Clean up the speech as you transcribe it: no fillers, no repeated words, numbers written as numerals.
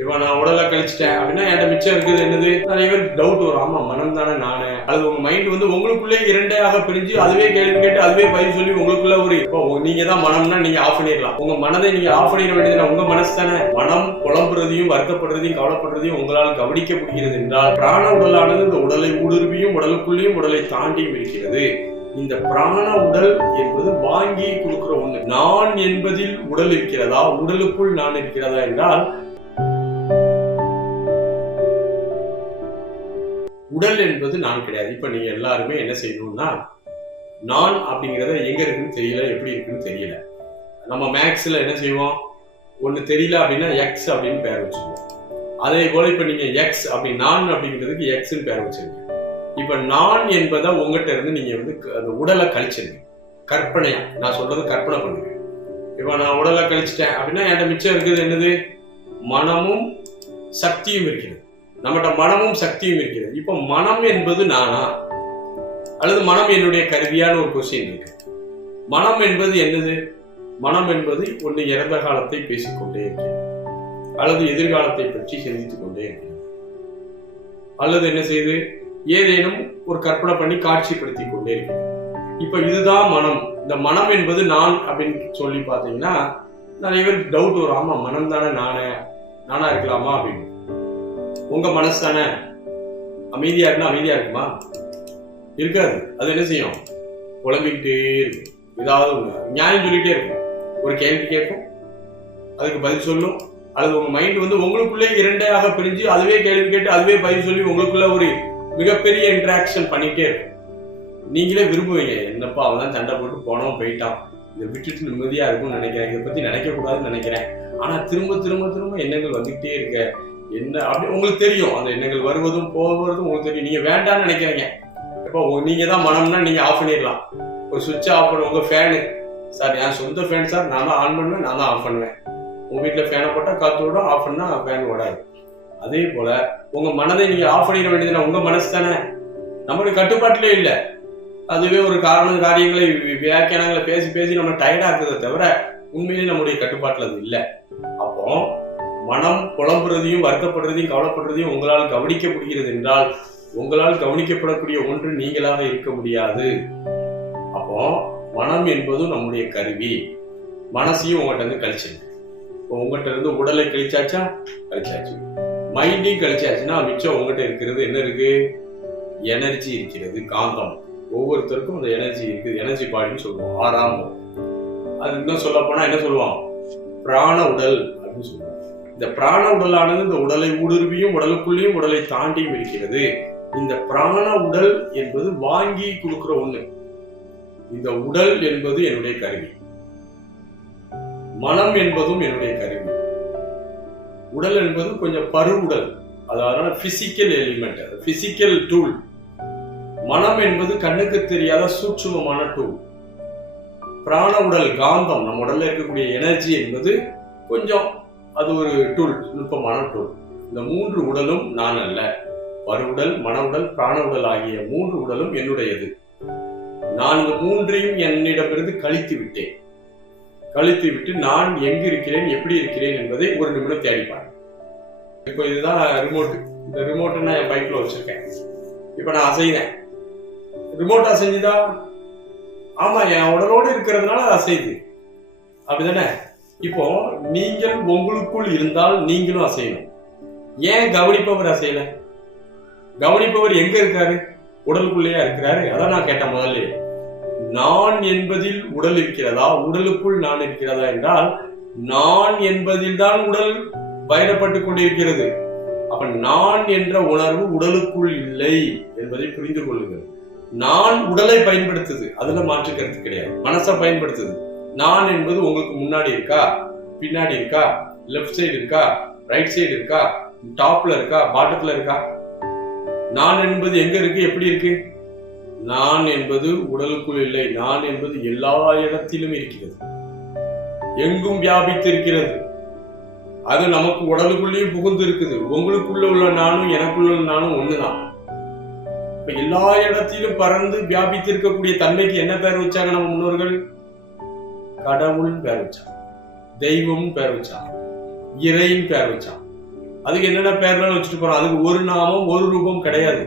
இப்ப நான் உடலை கழிச்சிட்டேன் அப்படின்னா என்கிட்ட மிச்சம் இருக்குது என்னது? நிறைய பேர் டவுட் வரும். ஆமா, மனம் தானே நானு. அது உங்க மைண்ட் வந்து உங்களுக்குள்ளே இரண்டாக பிரிஞ்சு அதுவே கேள்வி கேட்டு அதுவே பதில் சொல்லி உங்களுக்குள்ள ஒரு நீங்க தான் மனம்னா நீங்க ஆஃப் பண்ணிடலாம். உங்க மனதை நீங்க ஆஃப் பண்ணிட வேண்டியது உங்க மனசு தானே. மனம் புலம்புறதையும் வருத்தப்படுறதையும் கவலைப்படுறதையும் உங்களால் கவனிக்க முடிகிறது என்றால் பிராண உடலானது இந்த உடலை ஊடுருவியும் உடலுக்குள்ளேயும் உடலை தாண்டியும் இருக்கிறது. இந்த பிராண உடல் என்பது வாங்கி கொடுக்கிற ஒண்ணு. நான் என்பதில் உடல் இருக்கிறதா, உடலுக்குள் நான் இருக்கிறதா என்றால் உடல் என்பது நான் கிடையாது. இப்ப நீங்க எல்லாருமே என்ன செய்யணும்னா, நான் அப்படிங்கிறத எங்க இருக்குன்னு தெரியல, எப்படி இருக்குன்னு தெரியல. நம்ம மேக்ஸ்ல என்ன செய்வோம், ஒண்ணு தெரியல அப்படின்னா எக்ஸ் அப்படின்னு பேர் வச்சுக்குவோம். அதே போல இப்ப நீங்க எக்ஸ் அப்படி நான் அப்படிங்கிறதுக்கு எக்ஸ்ன்னு பேர் வச்சிருக்கீங்க. இப்ப நான் என்பதை உங்ககிட்ட இருந்து நீங்க வந்து அந்த உடலை கழிச்சிருங்க. கற்பனையா நான் சொல்றது கற்பனை பண்ணுங்க. இப்ப நான் உடலை கழிச்சிட்டேன் அப்படின்னா என்கிட்ட மிச்சம் இருக்குது என்னது? மனமும் சக்தியும் இருக்கிறது. நம்மகிட்ட மனமும் சக்தியும் இருக்கிறது. இப்ப மனம் என்பது நானா அல்லது மனம் என்னுடைய கருவியான ஒரு கொஸ்டின் இருக்கு. மனம் என்பது என்னது? மனம் என்பது ஒன்று இறந்த காலத்தை பேசிக்கொண்டே இருக்கிறது, அல்லது எதிர்காலத்தை பற்றி சிந்தித்துக் கொண்டே இருக்கிறது, அல்லது என்ன செய்யுது, ஏதேனும் ஒரு கற்பனை பண்ணி காட்சிப்படுத்தி கொண்டே இருக்கிறது. இப்ப இதுதான் மனம். இந்த மனம் என்பது நான் அப்படின்னு சொல்லி பார்த்தீங்கன்னா நிறைய பேருக்கு டவுட் வரும். ஆமா, மனம் தானே நானா இருக்கலாமா அப்படின்னு. உங்க மனசு தானே அமைதியா இருந்தா அமைதியா இருக்குமா? இருக்காது. அது என்ன செய்யும்? குழம்பிக்கிட்டே இருக்கும். ஏதாவது நியாயம் சொல்லிட்டே இருக்கும். ஒரு கேள்வி கேட்கும், அதுக்கு பதில் சொல்லும். அல்லது உங்க மைண்ட் வந்து உங்களுக்குள்ளே இரண்டாக பிரிஞ்சு அதுவே கேள்வி கேட்டு அதுவே பதில் சொல்லி உங்களுக்குள்ள ஒரு மிகப்பெரிய இன்டராக்ஷன் பண்ணிட்டே இருக்கும். நீங்களே விரும்புவீங்க, என்னப்பா அவன் சண்டை போட்டு போனோம் போயிட்டான், இதை விட்டுட்டு நிம்மதியா இருக்கும்னு நினைக்கிறேன், இதை பத்தி நினைக்க கூடாதுன்னு நினைக்கிறேன். ஆனா திரும்ப திரும்ப திரும்ப எண்ணங்கள் வந்துகிட்டே இருக்க என்ன அப்படி உங்களுக்கு தெரியும். அந்த எண்ணங்கள் வருவதும் போவதும் உங்களுக்கு தெரியும். நீங்க வேண்டாம்னு நினைக்கிறீங்க. இப்போ நீங்க தான் மனம்னா நீங்க ஆஃப் பண்ணிடலாம். ஒரு சுவிட்சை ஆஃப் பண்ண உங்க ஃபேனு சார், என் சொந்த ஃபேன் சார், நான் தான் ஆன் பண்ணுவேன், நான் தான் ஆஃப் பண்ணுவேன். உங்க வீட்டுல ஃபேனை போட்டா காத்து விடும், ஆஃப் பண்ணா ஃபேன் ஓடாது. அதே போல உங்க மனதை நீங்க ஆஃப் பண்ணிட வேண்டியதுன்னா உங்க மனசு தானே. நம்மளுடைய கட்டுப்பாட்டிலே இல்லை. அதுவே ஒரு காரியங்களை வியாக்கியானங்களை பேசி பேசி நம்ம டயர்டா இருக்கிறத தவிர உண்மையிலேயே நம்முடைய கட்டுப்பாட்டில் அது இல்லை. அப்போ மனம் புலம்புறதையும் வருத்தப்படுறதையும் கவலைப்படுறதையும் உங்களால் கவனிக்க முடிகிறது என்றால் உங்களால் கவனிக்கப்படக்கூடிய ஒன்று நீங்களாக இருக்க முடியாது. அப்போ மனம் என்பது நம்முடைய கருவி. மனசையும் உங்கள்கிட்ட இருந்து கழிச்சிருக்கு. இப்போ உங்கள்கிட்ட இருந்து உடலை கழிச்சாச்சா? கழிச்சாச்சு. மைண்டையும் கழிச்சாச்சுன்னா மிச்சம் உங்கள்கிட்ட இருக்கிறது என்ன இருக்கு? எனர்ஜி இருக்கிறது, காந்தம். ஒவ்வொருத்தருக்கும் அந்த எனர்ஜி இருக்குது. எனர்ஜி பாடின்னு சொல்லுவோம். 6ஆம். அது இன்னும் சொல்ல போனா என்ன சொல்லுவோம்? பிராண உடல் அப்படின்னு சொல்லுவோம். இந்த பிராண உடலானது இந்த உடலை ஊடுருவியும் உடலுக்குள்ளேயும் உடலை தாண்டியும் இருக்கிறது. இந்த பிராண உடல் என்பது வாங்கி கொடுக்கிற ஒண்ணு. இந்த உடல் என்பது என்னுடைய கருவி, மனம் என்பதும் என்னுடைய கருவி. உடல் என்பது கொஞ்சம் பரு உடல், அதனால பிசிக்கல் எலிமெண்ட், பிசிக்கல் டூல். மனம் என்பது கண்ணுக்கு தெரியாத சூட்சுமமான டூல். பிராண உடல் காந்தம், நம்ம உடல்ல இருக்கக்கூடிய எனர்ஜி என்பது கொஞ்சம் அது ஒரு டூல், நுட்பமான டூல். இந்த 3 உடலும் நான் அல்ல. பரு உடல், மன உடல், பிராண உடல் ஆகிய 3 உடலும் என்னுடையது. நான் இந்த 3ஐயும் என்னிடமிருந்து கழித்து விட்டேன். கழித்து விட்டு நான் எங்கு இருக்கிறேன், எப்படி இருக்கிறேன் என்பதை ஒரு நிமிடம் தேடிப்பாங்க. இப்போ இதுதான் ரிமோட். இந்த ரிமோட்டை நான் என் பைக்ல வச்சிருக்கேன். இப்போ நான் அசைதேன், ரிமோட் அசைஞ்சுதா? ஆமா, என் உடலோடு இருக்கிறதுனால அசைது. அப்படிதானே? இப்போ நீங்கள் உங்களுக்குள் இருந்தால் நீங்களும் அசையணும். ஏன் கவனிப்பவர் அசையல? கவனிப்பவர் எங்க இருக்காரு? உடலுக்குள்ளேயே இருக்கிறாரு. அதான் நான் கேட்டேன் முதல்ல. நான் என்பதில் உடல் இருக்கிறதா, உடலுக்குள் நான் இருக்கிறதா என்றால் நான் என்பதில் தான் உடல் பயணப்பட்டு கொண்டிருக்கிறது. அப்ப நான் என்ற உணர்வு உடலுக்குள் இல்லை என்பதை புரிந்து கொள்ளுங்கள். நான் உடலை பயன்படுத்துது, அதுல மாற்று கருத்து கிடையாது. மனசை பயன்படுத்துது. நான் என்பது உங்களுக்கு முன்னாடி இருக்கா, பின்னாடி இருக்கா, லெஃப்ட் சைடு இருக்கா, ரைட் சைடு இருக்கா, டாப்ல இருக்கா, பாட்டத்துல இருக்கா? நான் என்பது எங்க இருக்கு, எப்படி இருக்கு? நான் என்பது உடலுக்குள் இல்லை. நான் என்பது எல்லா இடத்திலும் இருக்கிறது, எங்கும் வியாபித்திருக்கிறது. அது நமக்கு உடலுக்குள்ளேயும் புகுந்து இருக்குது. உங்களுக்குள்ள உள்ள நானும் எனக்குள்ள உள்ள நானும் ஒண்ணுதான். இப்ப எல்லா இடத்திலும் பறந்து வியாபித்திருக்கக்கூடிய தன்மைக்கு என்ன பேர் வச்சாங்க நம்ம முன்னோர்கள்? கடவுள் பேர் வச்சாங்க, தெய்வம் பேர் வச்சாங்க, இறைன்னு பேர் வச்சாங்க. அதுக்கு என்னென்ன பேர்லாம் வச்சுட்டு போறோம். அதுக்கு ஒரு நாமம் ஒரு ரூபம் கிடையாது.